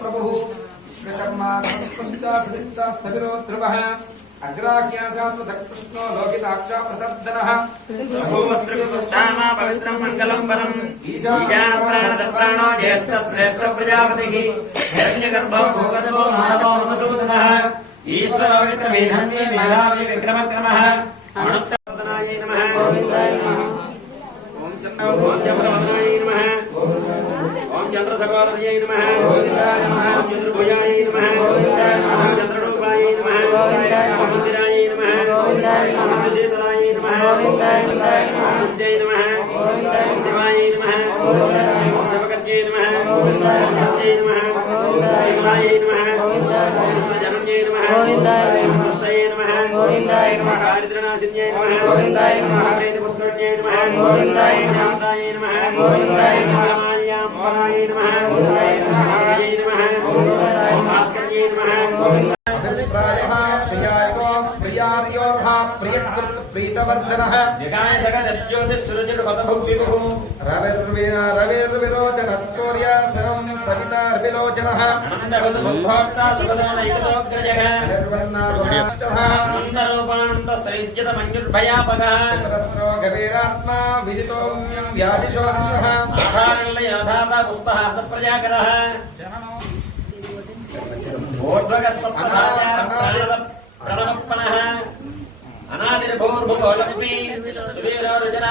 प्रभु। विकर्मा अग्राख्यासात्मसत्कृष्णो लोकिताक्षाप्रतर्दनः पवित्रम् मङ्गलम् बलम् ईशानप्राणदप्राणो ज्येष्ठश्रेष्ठ प्रजापतिः हिरण्यगर्भो भोगसभो नाथो मधुसूदनः ईश्वरो विक्रमेधन्वे मेधावी विक्रमक्रमः अणुत्तवर्धनायै नमः ॐ चन्द्रो ఓం చంద్ర సర్వాదనాయ నమః ఓం చంద్రభుజాయ నమః ఓం చంద్రరూపాయ నమః ఓం ఇందిరాయ నమః ఓం శీతలాయ నమః ఓం పుష్టాయ నమః ఓం శివాయ నమః ఓం శివకర్యై నమః ఓం సత్యై నమః ఓం విమలాయ నమః ఓం జనన్యై నమః ఓం పుష్టాయ నమః గోవిందాయ నమః దారిద్ర్యనాశిన్యై నమః గోవిందాయ నమః ప్రేతపుష్కరిణ్యై నమః గోవిందాయ నమః గోవిందాయ నమః పరాయ నమః ఆనందరూపానంద శ్రైజ్యత మంజుర్భయాపగ చిత్రస్రో గభీరాత్మా విదితో వ్యాధిశోర్షః ఆధారలయోధాత పుష్పహాస ప్రజాకరః ఊర్ధ్వగ సప్తధాజ ప్రణవప్పనః అనాదిర్భూర్భువో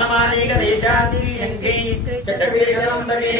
వనమాలీక దేశాంతి శంఖి చక్రీకరందరి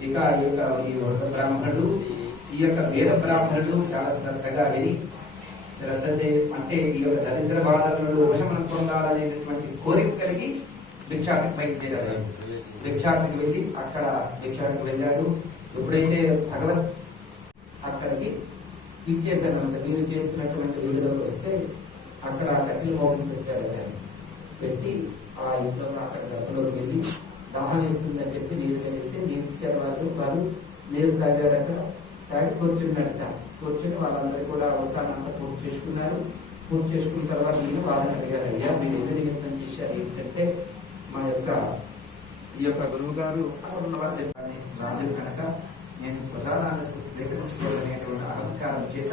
ఇక ఈ యొక్క ఈ వర్గ బ్రాహ్మణుడు ఈ యొక్క వేద బ్రాహ్మణుడు చాలా శ్రద్ధగా విని శ్రద్ధ చే అంటే ఈ యొక్క దరిద్ర బాధలను ఉపశమనం పొందాలనేటువంటి కోరిక కలిగి భిక్షాటకి బయలుదేరాడు. భిక్షాటకి వెళ్ళి అక్కడ భిక్షాటకి వెళ్ళాడు. ఎప్పుడైతే భగవత్ అక్కడికి ఇచ్చేసానమాట మీరు చేస్తున్నటువంటి వీధిలోకి వస్తే అక్కడ ఆ పెట్టారు ఆయన. పెట్టి ఆ ఇంట్లో అక్కడ గర్భలోకి వెళ్ళి దాహం వేస్తుందని చెప్పి నీరు కలిస్తే నీరు ఇచ్చారు వాళ్ళు. వారు నీరు తాగాడు తాగి కూర్చున్నట్ట కూర్చుని వాళ్ళందరూ కూడా అవతానంతా పూర్తి చేసుకున్నారు. పూర్తి చేసుకున్న తర్వాత నేను వాళ్ళని అడిగారు అయ్యా మీరు ఎందుకు నిమిత్తం చేశారు. ఏంటంటే మా యొక్క ఈ యొక్క గురువు గారు ఉన్న చెప్పాలి రాజు కనుక నేను ప్రసాదాన్ని స్వీకరించుకోవాలనేటువంటి అహంకారం చేత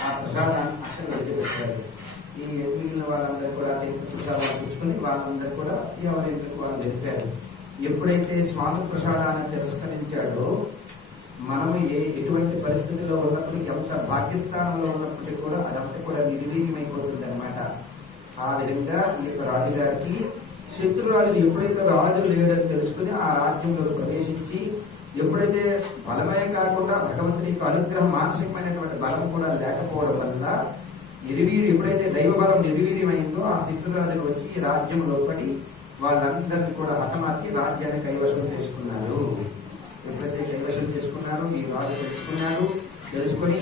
ఆ ప్రసాదాన్ని అక్కడ పెట్టారు ఈ మిగిలిన వాళ్ళందరూ కూడా తీర్థ ప్రసాదాలు పుచ్చుకొని వాళ్ళందరూ కూడా ఎవరింటికి వాళ్ళు వెళ్ళిపోయారు ఎప్పుడైతే స్వామి ప్రసాదాన్ని తిరస్కరించాడో మనము ఏ ఎటువంటి పరిస్థితిలో ఉన్నప్పుడు ఎంత భాగ్యస్థానంలో ఉన్నప్పటికీ కూడా అదంతా కూడా నిర్వీర్యమైపోతుంది అనమాట ఆ విధంగా ఈ యొక్క రాజుగారికి శత్రురాజులు ఎప్పుడైతే రాజు లేడని తెలుసుకుని ఆ రాజ్యంలో ప్రవేశించి ఎప్పుడైతే బలమే కాకుండా భగవంతుని యొక్క అనుగ్రహం మానసికమైనటువంటి బలం కూడా లేకపోవడం వల్ల నిర్వీర్యం ఎప్పుడైతే దైవబలం నిర్వీర్యమైందో ఆ శత్రురాజులు వచ్చి ఈ రాజ్యంలో పడి వాళ్ళందరినీ కూడా హతమార్చి రాజ్యాన్ని కైవశం చేసుకున్నారు. ఎప్పుడైతే కైవశం చేసుకున్నారో ఈ రాజు తెలుసుకున్నాడు. తెలుసుకొని